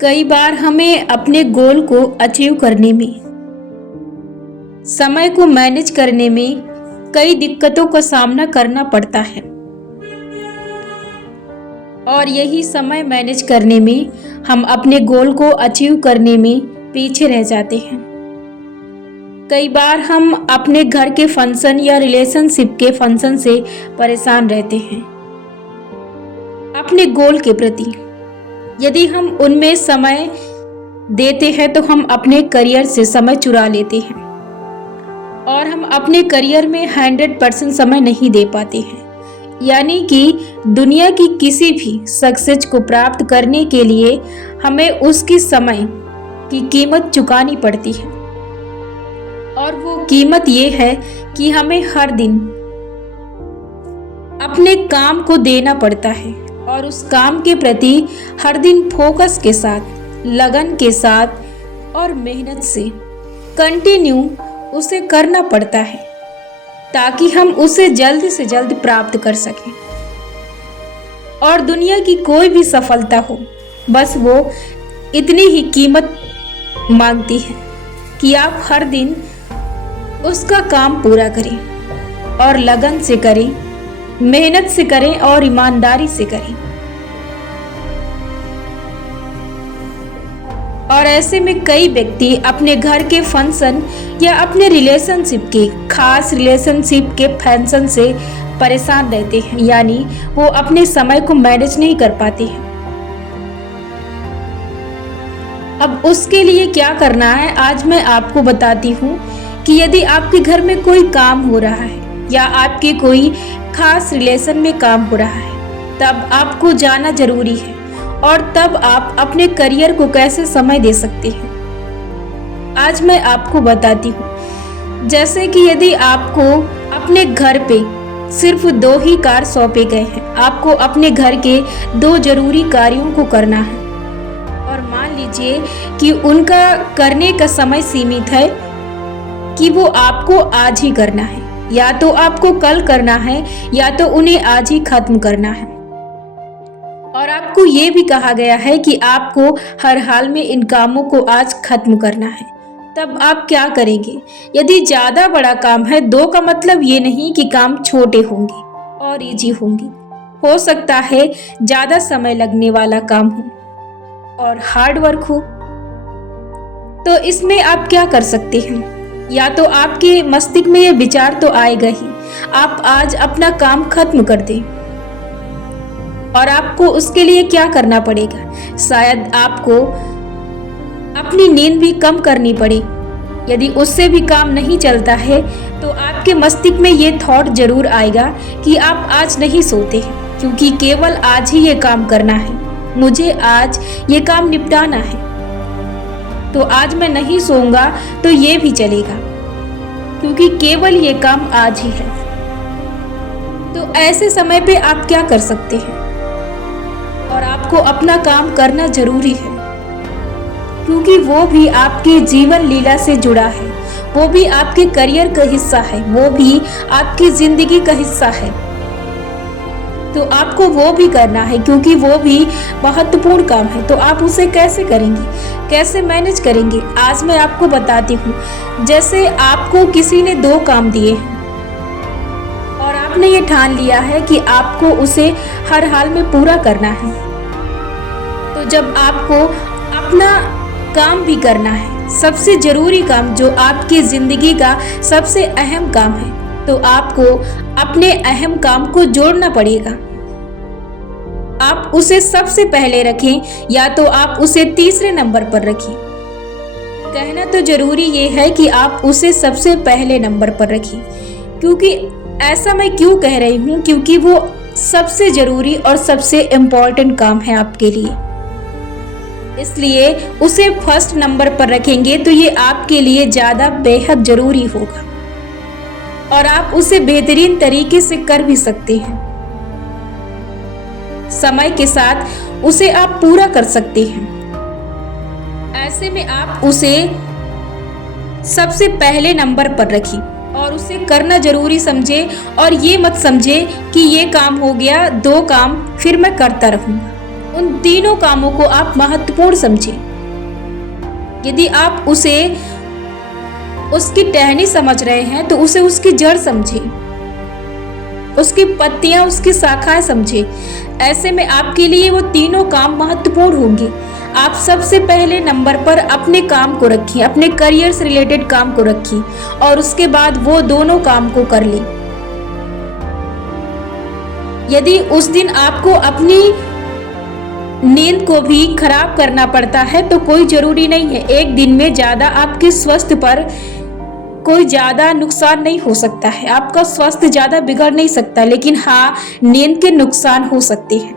कई बार हमें अपने गोल को अचीव करने में, समय को मैनेज करने में कई दिक्कतों का सामना करना पड़ता है और यही समय मैनेज करने में हम अपने गोल को अचीव करने में पीछे रह जाते हैं। कई बार हम अपने घर के फंक्शन या रिलेशनशिप के फंक्शन से परेशान रहते हैं। अपने गोल के प्रति यदि हम उनमें समय देते हैं तो हम अपने करियर से समय चुरा लेते हैं और हम अपने करियर में 100% समय नहीं दे पाते हैं। यानी कि दुनिया की किसी भी सक्सेस को प्राप्त करने के लिए हमें उसकी समय की कीमत चुकानी पड़ती है और वो कीमत ये है कि हमें हर दिन अपने काम को देना पड़ता है और उस काम के प्रति हर दिन फोकस के साथ, लगन के साथ और मेहनत से कंटिन्यू उसे करना पड़ता है ताकि हम उसे जल्द से जल्द प्राप्त कर सकें। और दुनिया की कोई भी सफलता हो, बस वो इतनी ही कीमत मांगती है कि आप हर दिन उसका काम पूरा करें और लगन से करें, मेहनत से करें और ईमानदारी से करें। और ऐसे में कई व्यक्ति अपने घर के फंक्शन या अपने रिलेशनशिप के खास रिलेशनशिप के फंक्शन से परेशान रहते हैं, यानी वो अपने समय को मैनेज नहीं कर पाते हैं। अब उसके लिए क्या करना है आज मैं आपको बताती हूँ कि यदि आपके घर में कोई काम हो रहा है या आपके कोई खास रिलेशन में काम हो रहा है तब आपको जाना जरूरी है और तब आप अपने करियर को कैसे समय दे सकते हैं आज मैं आपको बताती हूँ। जैसे कि यदि आपको अपने घर पे सिर्फ 2 ही कार्य सौंपे गए हैं, आपको अपने घर के 2 जरूरी कार्यों को करना है और मान लीजिए कि उनका करने का समय सीमित है कि वो आपको आज ही करना है या तो आपको कल करना है या तो उन्हें आज ही खत्म करना है। और आपको ये भी कहा गया है कि आपको हर हाल में इन कामों को आज खत्म करना है। तब आप क्या करेंगे? यदि ज्यादा बड़ा काम है, 2 का मतलब ये नहीं कि काम छोटे होंगे और इजी होंगे। हो सकता है ज्यादा समय लगने वाला काम हो और हार्ड वर्क हो। तो इसमें आप क्या कर सकते हैं? या तो आपके मस्तिष्क में ये विचार तो आएगा ही, आप आज अपना काम खत्म कर दें। और आपको उसके लिए क्या करना पड़ेगा? शायद आपको अपनी नींद भी कम करनी पड़े। यदि उससे भी काम नहीं चलता है तो आपके मस्तिष्क में ये थॉट जरूर आएगा कि आप आज नहीं सोते हैं क्योंकि केवल आज ही ये काम करना है, मुझे आज ये काम निपटाना है, तो आज मैं नहीं सोऊंगा तो ये भी चलेगा क्योंकि केवल ये काम आज ही है। तो ऐसे समय पे आप क्या कर सकते हैं? और आपको अपना काम करना जरूरी है क्योंकि वो भी आपके जीवन लीला से जुड़ा है, वो भी आपके करियर का हिस्सा है, वो भी आपकी जिंदगी का हिस्सा है। तो आपको वो भी करना है क्योंकि वो भी महत्वपूर्ण काम है। तो आप उसे कैसे करेंगे, कैसे मैनेज करेंगे? आज मैं आपको बताती हूँ। जैसे आपको किसी ने 2 काम दिए हैं और आपने ये ठान लिया है कि आपको उसे हर हाल में पूरा करना है। तो जब आपको अपना काम भी करना है, सबसे जरूरी काम जो आपकी जिंदगी का सबसे अहम काम है, तो आपको अपने अहम काम को जोड़ना पड़ेगा। आप उसे सबसे पहले रखें या तो आप उसे तीसरे नंबर पर रखें। कहना तो जरूरी ये है कि आप उसे सबसे पहले नंबर पर रखें, क्योंकि ऐसा मैं क्यों कह रही हूँ, क्योंकि वो सबसे जरूरी और सबसे इम्पोर्टेंट काम है आपके लिए। इसलिए उसे फर्स्ट नंबर पर रखेंगे तो ये आपके लिए ज्यादा बेहद जरूरी होगा और आप उसे बेहतरीन तरीके से कर भी सकते हैं। समय के साथ उसे आप पूरा कर सकते हैं। ऐसे में आप उसे सबसे पहले नंबर पर रखिए और उसे करना जरूरी समझे और ये मत समझे कि ये काम हो गया, 2 काम फिर मैं करता रहूंगा। उन तीनों कामों को आप महत्वपूर्ण समझें। यदि आप उसे उसकी टहनी समझ रहे हैं तो उसे उसकी जड़ समझें, उसकी पत्तियां, उसकी शाखाएं समझें। ऐसे में आपके लिए वो तीनों काम महत्वपूर्ण होंगे। आप सबसे पहले नंबर पर अपने काम को रखिए, अपने करियर से रिलेटेड काम को रखिए और उसके बाद वो दोनों काम को कर लें। यदि उस दिन आपको अपनी नींद को भी खराब करना पड़ता है तो कोई जरूरी नहीं है। एक दिन में ज्यादा आपके स्वास्थ्य पर कोई ज्यादा नुकसान नहीं हो सकता है, आपका स्वास्थ्य ज्यादा बिगड़ नहीं सकता, लेकिन हाँ, नींद के नुकसान हो सकते हैं।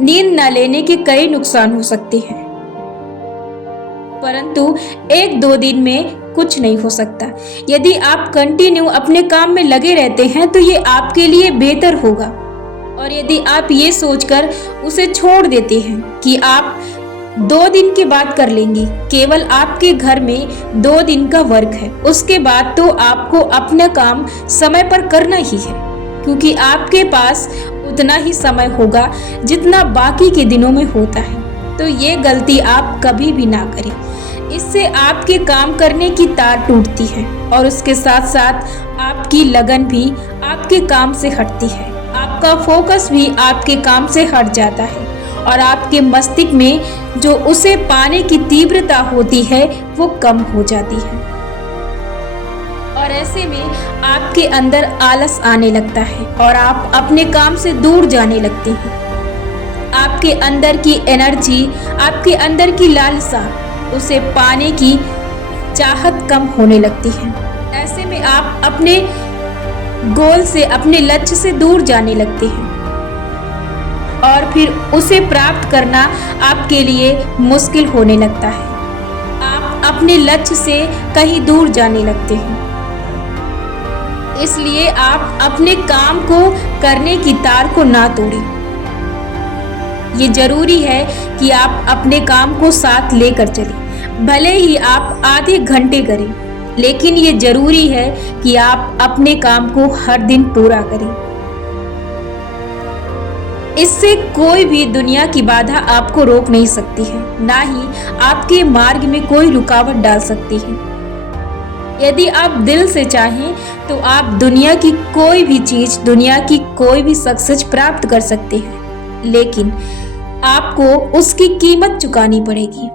नींद न लेने के कई नुकसान हो सकते हैं, परंतु एक दो दिन में कुछ नहीं हो सकता। यदि आप कंटिन्यू अपने काम में लगे रहते हैं तो ये आपके लिए बेहतर होगा। और यदि आप ये सोचकर उसे छोड़ देते हैं कि आप 2 दिन के बाद कर लेंगे, केवल आपके घर में 2 दिन का वर्क है, उसके बाद तो आपको अपना काम समय पर करना ही है, क्योंकि आपके पास उतना ही समय होगा जितना बाकी के दिनों में होता है। तो ये गलती आप कभी भी ना करें। इससे आपके काम करने की तार टूटती है और उसके साथ साथ आपकी लगन भी आपके काम से हटती है, आपका फोकस भी आपके काम से हट जाता है और आपके मस्तिष्क में जो उसे पाने की तीव्रता होती है वो कम हो जाती है और ऐसे में आपके अंदर आलस आने लगता है और आप अपने काम से दूर जाने लगते हैं। आपके अंदर की एनर्जी, आपके अंदर की लालसा, उसे पाने की चाहत कम होने लगती है। ऐसे में आप अपने गोल से, अपने लक्ष्य से दूर जाने लगते हैं और फिर उसे प्राप्त करना आपके लिए मुश्किल होने लगता है। आप अपने लक्ष्य से कहीं दूर जाने लगते हैं। इसलिए आप अपने काम को करने की तार को ना तोड़ें। ये जरूरी है कि आप अपने काम को साथ लेकर चलें। भले ही आप आधे घंटे करें, लेकिन ये जरूरी है कि आप अपने काम को हर दिन पूरा करें। इससे कोई भी दुनिया की बाधा आपको रोक नहीं सकती है, ना ही आपके मार्ग में कोई रुकावट डाल सकती है। यदि आप दिल से चाहें तो आप दुनिया की कोई भी चीज, दुनिया की कोई भी सक्सेस प्राप्त कर सकते हैं, लेकिन आपको उसकी कीमत चुकानी पड़ेगी।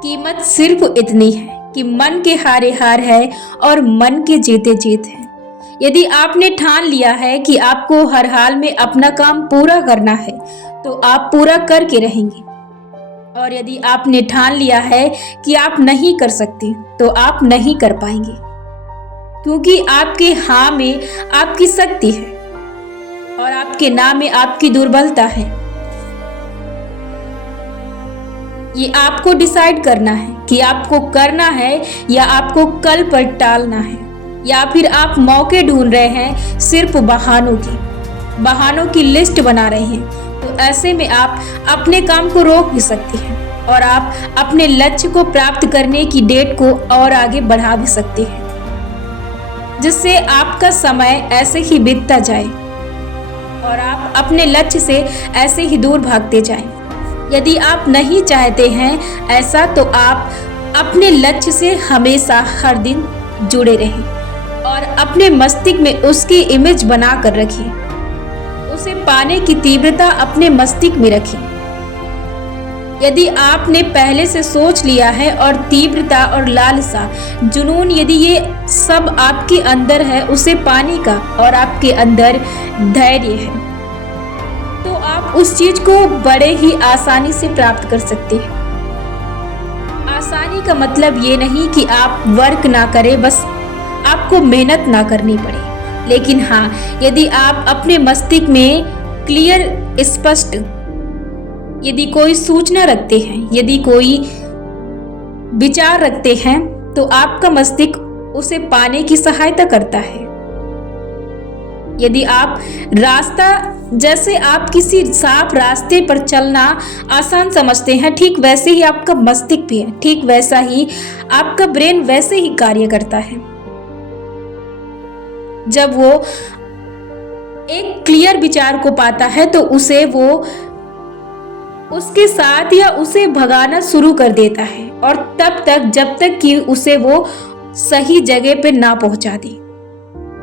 कीमत सिर्फ इतनी है कि मन के हारे हार है और मन के जीते जीत है। यदि आपने ठान लिया है कि आपको हर हाल में अपना काम पूरा करना है तो आप पूरा करके रहेंगे, और यदि आपने ठान लिया है कि आप नहीं कर सकते तो आप नहीं कर पाएंगे, क्योंकि आपके हाँ में आपकी शक्ति है और आपके ना में आपकी दुर्बलता है। ये आपको डिसाइड करना है कि आपको करना है या आपको कल पर टालना है, या फिर आप मौके ढूंढ रहे हैं सिर्फ बहानों की लिस्ट बना रहे हैं। तो ऐसे में आप अपने काम को रोक भी सकते हैं और आप अपने लक्ष्य को प्राप्त करने की डेट को और आगे बढ़ा भी सकते हैं, जिससे आपका समय ऐसे ही बीतता जाए और आप अपने लक्ष्य से ऐसे ही दूर भागते जाएं। यदि आप नहीं चाहते हैं ऐसा तो आप अपने लक्ष्य से हमेशा हर दिन जुड़े रहें और अपने मस्तिष्क में उसकी इमेज बना कर रखें। उसे पाने की तीव्रता अपने मस्तिष्क में रखें। यदि आपने पहले से सोच लिया है और तीव्रता और लालसा, जुनून, यदि ये सब आपके अंदर है उसे पाने का, और आपके अंदर धैर्य है, तो आप उस चीज को बड़े ही आसानी से प्राप्त कर सकते हैं। आसानी का मतलब ये नहीं कि आप वर्क ना करें, बस आपको मेहनत ना करनी पड़े, लेकिन हाँ, यदि आप अपने मस्तिष्क में क्लियर, स्पष्ट, यदि कोई सूचना रखते हैं, यदि कोई विचार रखते हैं, तो आपका मस्तिष्क उसे पाने की सहायता करता है। यदि आप रास्ता, जैसे आप किसी साफ रास्ते पर चलना आसान समझते हैं, ठीक वैसे ही आपका मस्तिष्क भी है, ठीक वैसा ही आपका ब्रेन वैसे ही कार्य करता है। जब वो एक क्लियर विचार को पाता है तो उसे वो उसके साथ या उसे भगाना शुरू कर देता है, और तब तक जब तक कि उसे वो सही जगह पे ना पहुंचा दे।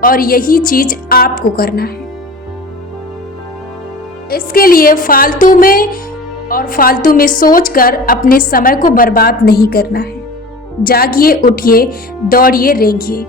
और यही चीज आपको करना है। इसके लिए फालतू में सोचकर अपने समय को बर्बाद नहीं करना है। जागिए, उठिए, दौड़िए, रेंगिए।